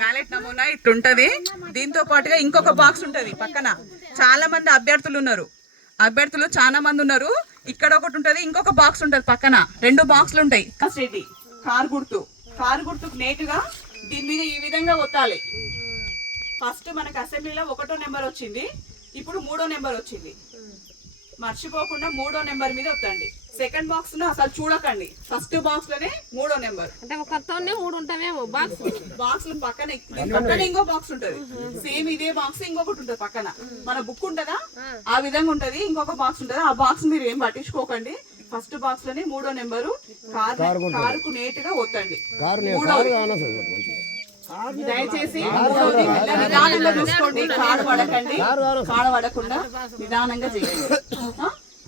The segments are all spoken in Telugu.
బ్యాలెట్ నమూనా ఇట్లుంటది. దీంతో పాటుగా ఇంకొక బాక్స్ ఉంటది పక్కన. చాలా మంది అభ్యర్థులు చాలా మంది ఉన్నారు. ఇక్కడ ఒకటి ఉంటది, ఇంకొక బాక్స్ ఉంటది పక్కన. 2 బాక్సులు ఉంటాయి. కారు గుర్తుకు నేటుగా దీని మీద ఈ విధంగా ఒత్తాలి. ఫస్ట్ మనకు అసెంబ్లీలో 1వ నెంబర్ వచ్చింది, ఇప్పుడు 3వ నెంబర్ వచ్చింది. మర్చిపోకుండా 3వ నెంబర్ మీద వద్దండి. సెకండ్ బాక్స్ లో అసలు చూడకండి, ఫస్ట్ బాక్స్ లోనే 3వ నెంబర్. బాక్స్ పక్కన ఇంకో బాక్స్ ఉంటది. సేమ్ ఇదే బాక్స్ ఇంకొకటి ఉంటది పక్కన. మన బుక్ ఉంటదా ఆ విధంగా ఉంటది. ఇంకొక బాక్స్ ఉంటది. ఆ బాక్స్ మీరు ఏం పట్టించుకోకండి. ఫస్ట్ బాక్స్ లోనే 3వ నెంబరు కారుకు నేటుగా ఒత్తండి. దయచేసి నిదానంగా చూసుకోండి, కాడు పడకుండా నిదానంగా చేయండి.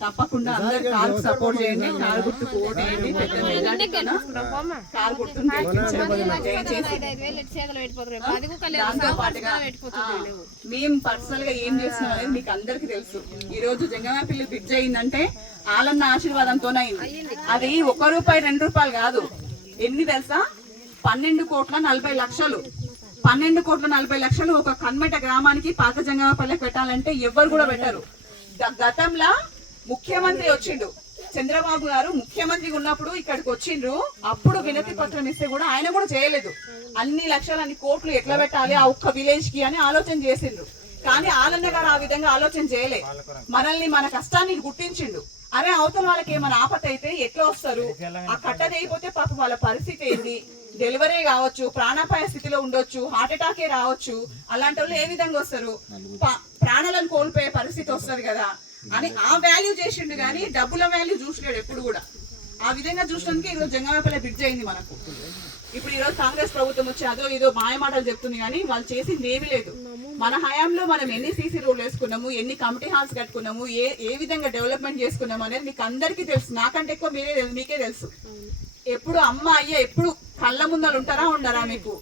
తప్పకుండా అందరు కారు సపోర్ట్ చేయండి, కారు గుర్తుకు ఓటు వేయండి. కారు గుర్తును దాంతో పాటుగా మేము పర్సనల్ గా ఏం చేస్తున్నాం అనేది మీకు అందరికి తెలుసు. ఈ రోజు జంగమాపల్లి బ్రిడ్జ్ అయిందంటే ఆలన్న ఆశీర్వాదంతోనే అయింది. అది ₹1 ₹2 కాదు. ఎన్ని తెలుసా? 12,40,00,000. 12,40,00,000 ఒక కన్మెట గ్రామానికి పాత జంగమాపల్లి పెట్టాలంటే ఎవ్వరు కూడా పెట్టరు. గతంలో ముఖ్యమంత్రి వచ్చిండు, చంద్రబాబు గారు ముఖ్యమంత్రి ఉన్నప్పుడు ఇక్కడికి వచ్చిండ్రు. అప్పుడు వినతి పత్రం ఇస్తే కూడా ఆయన కూడా చేయలేదు. అన్ని లక్షలు అన్ని కోట్లు ఎట్లా పెట్టాలి ఆ ఒక్క విలేజ్ కి అని ఆలోచన చేసిండ్రు. కానీ ఆలన్న గారు ఆ విధంగా ఆలోచన చేయలే. మనల్ని మన కష్టాన్ని గుర్తించిండు. అరే అవతల వాళ్ళకి ఏమైనా ఆపత అయితే ఎట్లా వస్తారు, ఆ కట్టదైపోతే పాపం వాళ్ళ పరిస్థితి ఏంది, డెలివరీ కావచ్చు, ప్రాణాపాయ స్థితిలో ఉండొచ్చు, హార్ట్ అటాకే రావచ్చు, అలాంటి వాళ్ళు ఏ విధంగా వస్తారు, ప్రాణాలను కోల్పోయే పరిస్థితి వస్తుంది కదా అని ఆ వాల్యూ చేసిండు. కానీ డబ్బుల వాల్యూ చూసలేడు ఎప్పుడు కూడా. ఆ విధంగా చూసినందుకే ఈరోజు జంగమాపల్లి బ్రిడ్జ్ అయింది మనకు. ఇప్పుడు ఈరోజు కాంగ్రెస్ ప్రభుత్వం వచ్చి అదో ఇదో మాయమాటలు చెప్తుంది, కానీ వాళ్ళు చేసింది ఏమీ లేదు. మన హయాంలో మనం ఎన్ని సీసీ రోడ్లు వేసుకున్నాము, ఎన్ని కమిటీ హాల్స్ కట్టుకున్నాము, ఏ విధంగా డెవలప్మెంట్ చేసుకున్నాము అనేది మీకు అందరికీ తెలుసు. నాకంటే ఎక్కువ మీకే తెలుసు. ఎప్పుడు అమ్మ అయ్య ఎప్పుడు కళ్ళ ముందలు ఉంటారా ఉండరా మీకు?